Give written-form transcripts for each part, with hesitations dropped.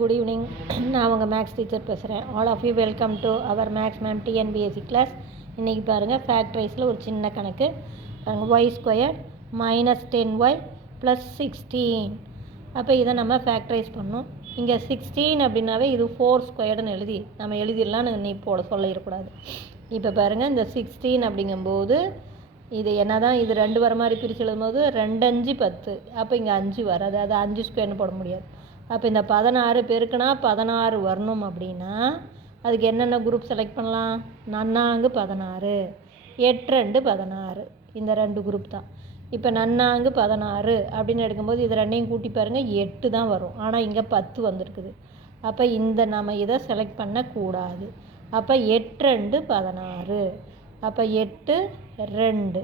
Good evening. நான் உங்கள் maths teacher பேசுகிறேன். All of you welcome to our maths ma'am TNPSC class. இன்றைக்கி பாருங்கள் ஃபேக்டரைஸில் ஒரு சின்ன கணக்கு பாருங்கள். y² - 10y + 16. அப்போ இதை நம்ம ஃபேக்டரைஸ் பண்ணோம். இங்கே 16 அப்படின்னாவே இது 4² எழுதி நம்ம எழுதிடலான்னு நீ போட சொல்லிடக்கூடாது. இப்போ பாருங்கள், இந்த 16 அப்படிங்கும்போது இது என்ன தான் இது 2 வர மாதிரி பிரித்து எழுதும்போது 2 5 10. அப்போ இங்கே 5 வராது, அது 5² போட முடியாது. அப்போ இந்த 16 பெருக்குனா 16 வரணும் அப்படின்னா அதுக்கு என்னென்ன குரூப் செலக்ட் பண்ணலாம்? நன்னாங்கு 16, 8 2 16, இந்த 2 குரூப் தான். இப்போ நன்னாங்கு 16 அப்படின்னு எடுக்கும்போது இது ரெண்டையும் கூட்டி பாருங்கள், 8 தான் வரும். ஆனால் இங்கே 10 வந்திருக்குது. அப்போ இந்த நம்ம இதை செலக்ட் பண்ணக்கூடாது. அப்போ 8 2 16. அப்போ 8 2.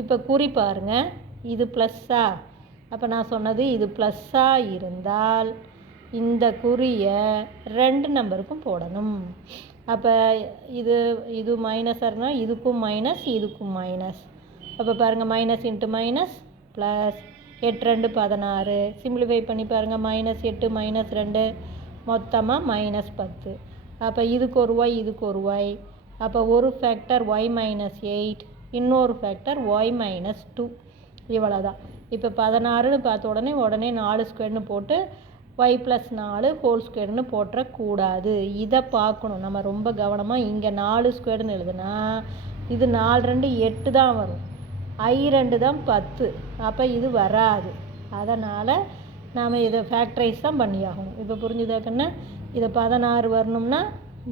இப்போ குறி பாருங்கள், இது ப்ளஸ்ஸா? அப்போ நான் சொன்னது இது ப்ளஸ்ஸாக இருந்தால் இந்த குறியை 2 நம்பருக்கும் போடணும். அப்போ இது மைனஸர்னா இதுக்கும் மைனஸ், இதுக்கும் மைனஸ். அப்போ பாருங்கள், minus into minus plus. 8 2 16. Simplify பண்ணி பாருங்கள், -8 -2 மொத்தமாக -10. அப்போ இதுக்கு ஒரு y, இதுக்கு ஒரு y. அப்போ ஒரு ஃபேக்டர் y - 8, இன்னொரு ஃபேக்டர் y - 2. இவ்வளோ தான். இப்போ 16ன்னு பார்த்த உடனே 4² போட்டு y + 4 2 போட்டுறக்கூடாது. இதை பார்க்கணும் நம்ம ரொம்ப கவனமாக. இங்கே 4² எழுதுனா இது 4 2 8 தான் வரும், I2 தான் 10. அப்போ இது வராது. அதனால் நாம் இதை ஃபேக்டரைஸ் தான் பண்ணியாகணும். இப்போ புரிஞ்சுதாக்கன்னா, இதை 16 வரணும்னா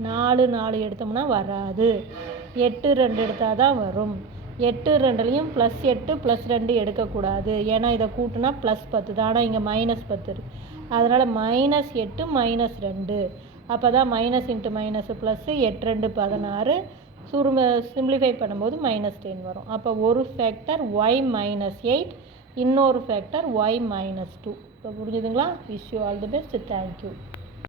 4 4 எடுத்தோம்னா வராது, 8 2 எடுத்தால் தான் வரும். 8 2லையும் +8 +2 எடுக்கக்கூடாது. ஏன்னா இதை கூட்டினா +10 தான். ஆனால் இங்கே -10 இருக்குது. அதனால் -8 -2. அப்போ தான் minus into minus plus. 8 2 16. Simplify பண்ணும்போது -10 வரும். அப்போ ஒரு ஃபேக்டர் y - 8, இன்னொரு ஃபேக்டர் y - 2. இப்போ புரிஞ்சுதுங்களா? Wish you all the best. Thank you.